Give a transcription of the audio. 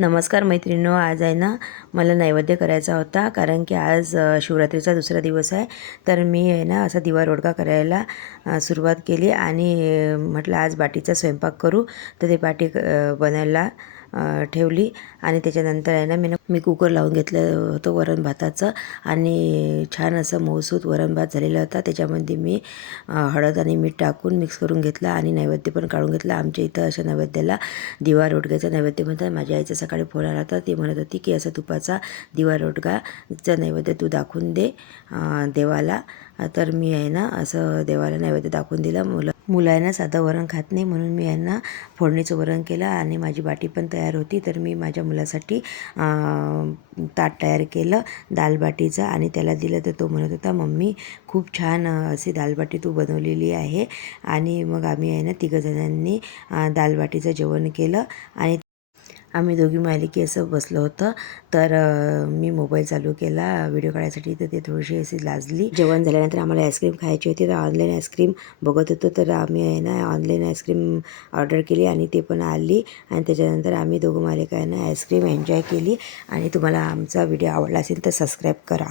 नमस्कार मैत्रिणींनो, आज आहे ना मला नैवेद्य करायचा होता कारण की आज शिवरात्रीचा दुसरा दिवस आहे. तर मी आहे ना असा दिवा रोडगा करायला सुरुवात केली आणि म्हटलं आज बाटीचा स्वयंपाक करू. तर ते बाटी बनायला ठेवली आणि त्याच्यानंतर आहे ना मी कुकर लावून घेतलं होतं वरण भाताचं आणि छान असं मऊसूत वरण भात झालेला होता. त्याच्यामध्ये मी हळद आणि मीठ टाकून मिक्स करून घेतला आणि नैवेद्य पण काढून घेतला. आमच्या इथं अशा नैवेद्याला दिवा रोडग्याचा नैवेद्य म्हणतात. माझ्या आईचा सकाळी फोन आला होता. ती म्हणत होती की असं तुपाचा दिवा रोडगाचा नैवेद्य तू दाखवून दे देवाला. तर मी आहे ना असं देवाला नैवेद्य दाखवून दिला. मुलं आहे ना साधं वरण खात नाही, म्हणून मी यांना फोडणीचं वरण केलं आणि माझी बाटी पण तयार होती. तर मी माझ्या मुलासाठी ताट तयार केलं दालबाटीचं आणि त्याला दिलं. तर तो म्हणत होता, मम्मी खूप छान अशी दालबाटी तू बनवलेली आहे. आणि मग आम्ही आहे ना तिघंजणांनी दालबाटीचं जेवण केलं आणि आम्ही दोघी मालिकी असं बसलो होतं. तर मी मोबाईल चालू केला व्हिडिओ काढायसाठी. तर ते थोडीशी अशी लाजली. जेवण झाल्यानंतर आम्हाला आईस्क्रीम खायची होती. तर ऑनलाईन आईस्क्रीम बघत होतो. तर आम्ही आहे ना ऑनलाईन आईस्क्रीम ऑर्डर केली आणि ते पण आली. आणि त्याच्यानंतर आम्ही दोघं मालिका आहे ना आईस्क्रीम एन्जॉय केली. आणि तुम्हाला आमचा व्हिडिओ आवडला असेल तर सबस्क्राईब करा.